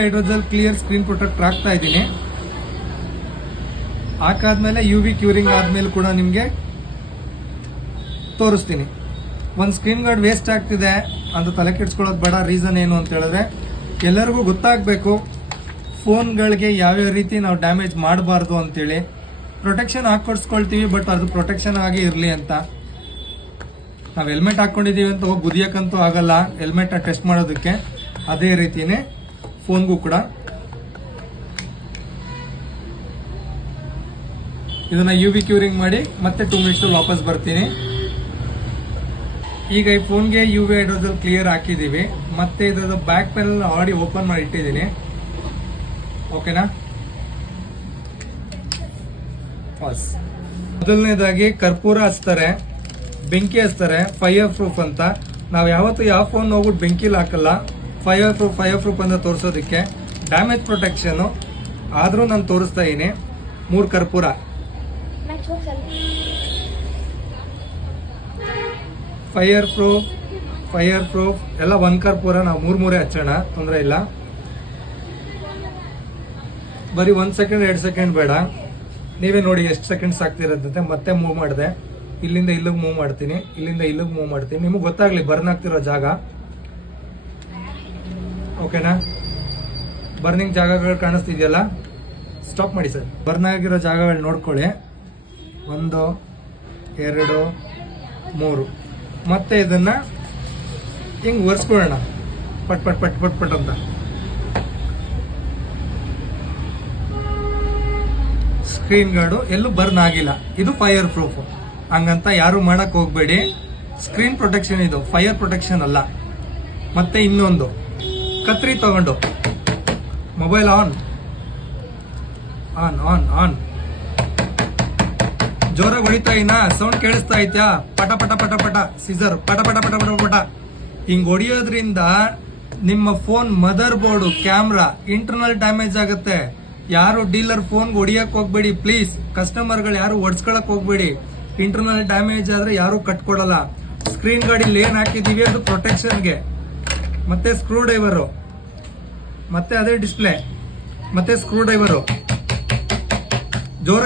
Hydrogel clear screen protector ಹಾಕ್ತಾ ಇದ್ದೀನಿ. ಹಾಕಾದ್ಮೇಲೆ UV ಕ್ಯೂರಿಂಗ್ ಆದ್ಮೇಲೆ ಕೂಡ ನಿಮ್ಗೆ ತೋರಿಸ್ತೀನಿ. ಒಂದು ಸ್ಕ್ರೀನ್ ಗಾರ್ಡ್ ವೇಸ್ಟ್ ಆಗ್ತಿದೆ ಅಂತ ತಲೆ ಕೆಡ್ಸ್ಕೊಳ್ಳೋದು ಬೇಡ. ರೀಸನ್ ಏನು ಅಂತ ಹೇಳಿದ್ರೆ ಎಲ್ಲರಿಗೂ ಗೊತ್ತಾಗಬೇಕು ಫೋನ್ಗಳಿಗೆ ಯಾವ್ಯಾವ ರೀತಿ ನಾವು ಡ್ಯಾಮೇಜ್ ಮಾಡಬಾರ್ದು ಅಂತೇಳಿ. ಪ್ರೊಟೆಕ್ಷನ್ ಹಾಕೊಡ್ಸ್ಕೊಳ್ತೀವಿ, ಬಟ್ ಅದು ಪ್ರೊಟೆಕ್ಷನ್ ಆಗಿ ಇರಲಿ ಅಂತ. ನಾವು ಹೆಲ್ಮೆಟ್ ಹಾಕೊಂಡಿದೀವಿ ಅಂತ ಹೋಗಿ ಗುದಿಯಕ್ಕಂತೂ ಆಗಲ್ಲ ಹೆಲ್ಮೆಟ್ ಟೆಸ್ಟ್ ಮಾಡೋದಕ್ಕೆ. ಅದೇ ರೀತಿನೇ ಫೋನ್ಗೂ ಕೂಡ ಇದನ್ನ UV ಕ್ಯೂರಿಂಗ್ ಮಾಡಿ ಮತ್ತೆ 2 ಮಿನಿಟ್ಸ್ ವಾಪಸ್ ಬರ್ತೀನಿ. ಈಗ ಈ ಫೋನ್ಗೆ UV ಹೈಡ್ರೋಜೆಲ್ ಕ್ಲಿಯರ್ ಹಾಕಿದೀವಿ. ಮತ್ತೆ ಇದರ ಬ್ಯಾಕ್ ಪ್ಯಾನಲ್ ಆಲ್ರೆಡಿ ಓಪನ್ ಮಾಡಿ ಇಟ್ಟಿದ್ದೀನಿ. ಓಕೆನಾ? ಮೊದಲನೇದಾಗಿ ಕರ್ಪೂರ ಹಚ್ತಾರೆ, ಬೆಂಕಿ ಹಚ್ತಾರೆ, ಫೈರ್ ಪ್ರೂಫ್ ಅಂತ. ನಾವು ಯಾವತ್ತು ಯಾವ ಫೋನ್ ಹೋಗ್ಬಿಟ್ಟು ಬೆಂಕಿಲಿ ಹಾಕಲ್ಲ. ಫೈರ್ ಪ್ರೂಫ್ ಅಂತ ತೋರಿಸೋದಕ್ಕೆ ಡ್ಯಾಮೇಜ್ ಪ್ರೊಟೆಕ್ಷನ್ ಆದ್ರೂ ನಾನು ತೋರಿಸ್ತಾ ಇದೀನಿ. 3 ಕರ್ಪೂರ, ಫೈರ್ ಪ್ರೂಫ್ ಎಲ್ಲ 1 ಕರ್ಪೂರ. ನಾವು 3 ಹಚ್ಚೋಣ, ತೊಂದರೆ ಇಲ್ಲ. ಬರೀ 1 ಸೆಕೆಂಡ್ 2 ಸೆಕೆಂಡ್ ಬೇಡ, ನೀವೇ ನೋಡಿ ಎಷ್ಟು ಸೆಕೆಂಡ್ಸ್ ಆಗ್ತಿರೋದಂತೆ. ಮತ್ತೆ ಮೂವ್ ಮಾಡಿದೆ, ಇಲ್ಲಿಂದ ಇಲ್ಲಿಗೆ ಮೂವ್ ಮಾಡ್ತೀನಿ, ಇಲ್ಲಿಂದ ಇಲ್ಲಿಗೆ ಮೂವ್ ಮಾಡ್ತೀನಿ. ನಿಮಗೆ ಗೊತ್ತಾಗ್ಲಿ ಬರ್ನ್ ಆಗ್ತಿರೋ ಜಾಗ. ಓಕೆನಾ? ಬರ್ನಿಂಗ್ ಜಾಗಗಳು ಕಾಣಿಸ್ತಿದೆಯಲ್ಲ, ಸ್ಟಾಪ್ ಮಾಡಿ ಸರ್. ಬರ್ನ್ ಆಗಿರೋ ಜಾಗಗಳು ನೋಡ್ಕೊಳ್ಳಿ. 1 2 3. ಮತ್ತೆ ಇದನ್ನ ಹಿಂಗ್ ಒರೆಸ್ಕೊಳ್ಳೋಣ, ಪಟ್ ಪಟ್ ಪಟ್ ಪಟ್ ಪಟ್ ಅಂತ. ಸ್ಕ್ರೀನ್ ಗಾರ್ಡು ಎಲ್ಲೂ ಬರ್ನ್ ಆಗಿಲ್ಲ. ಇದು ಫೈರ್ ಪ್ರೂಫ್. ಹಂಗಂತ ಯಾರು ಮಾಡಕ್ ಹೋಗ್ಬೇಡಿ. ಸ್ಕ್ರೀನ್ ಪ್ರೊಟೆಕ್ಷನ್ ಇದು, ಫೈರ್ ಪ್ರೊಟೆಕ್ಷನ್ ಅಲ್ಲ. ಮತ್ತೆ ಇನ್ನೊಂದು, ಕತ್ರಿ ತಗೊಂಡು mobile on on on on ಜೋರಾಗಿ ಹೊಡಿತಾ ಇನ್ನ ಸೌಂಡ್ ಕೇಳಿಸ್ತಾ ಐತ್ಯಾ? ಪಟ ಪಟ ಪಟ ಪಟ ಸಿಸರ್ ಪಟ ಪಟ ಪಟ ಪಟ ಪಟ ಹಿಂಗ್ ಹೊಡಿಯೋದ್ರಿಂದ ನಿಮ್ಮ phone mother board, camera, internal damage ಆಗುತ್ತೆ. ಯಾರು ಡೀಲರ್ ಫೋನ್ ಹೊಡಿಯಕ್ ಹೋಗ್ಬೇಡಿ ಪ್ಲೀಸ್. ಕಸ್ಟಮರ್ಗಳು ಯಾರು ಒಡ್ಸ್ಕೊಳಕ್ ಹೋಗ್ಬೇಡಿ. ಇಂಟರ್ನಲ್ ಡ್ಯಾಮೇಜ್ ಆದ್ರೆ ಯಾರು ಕಟ್ಕೊಡಲ್ಲ. ಸ್ಕ್ರೀನ್ ಗಾರ್ಡ್ ಏನ್ ಹಾಕಿದೀವಿ ಅದು ಪ್ರೊಟೆಕ್ಷನ್ಗೆ. ಮತ್ತೆ ಸ್ಕ್ರೂ ಡ್ರೈವರು, ಮತ್ತೆ ಅದೇ ಡಿಸ್ಪ್ಲೇ, ಮತ್ತೆ ಸ್ಕ್ರೂ ಡ್ರೈವರು ಜೋರ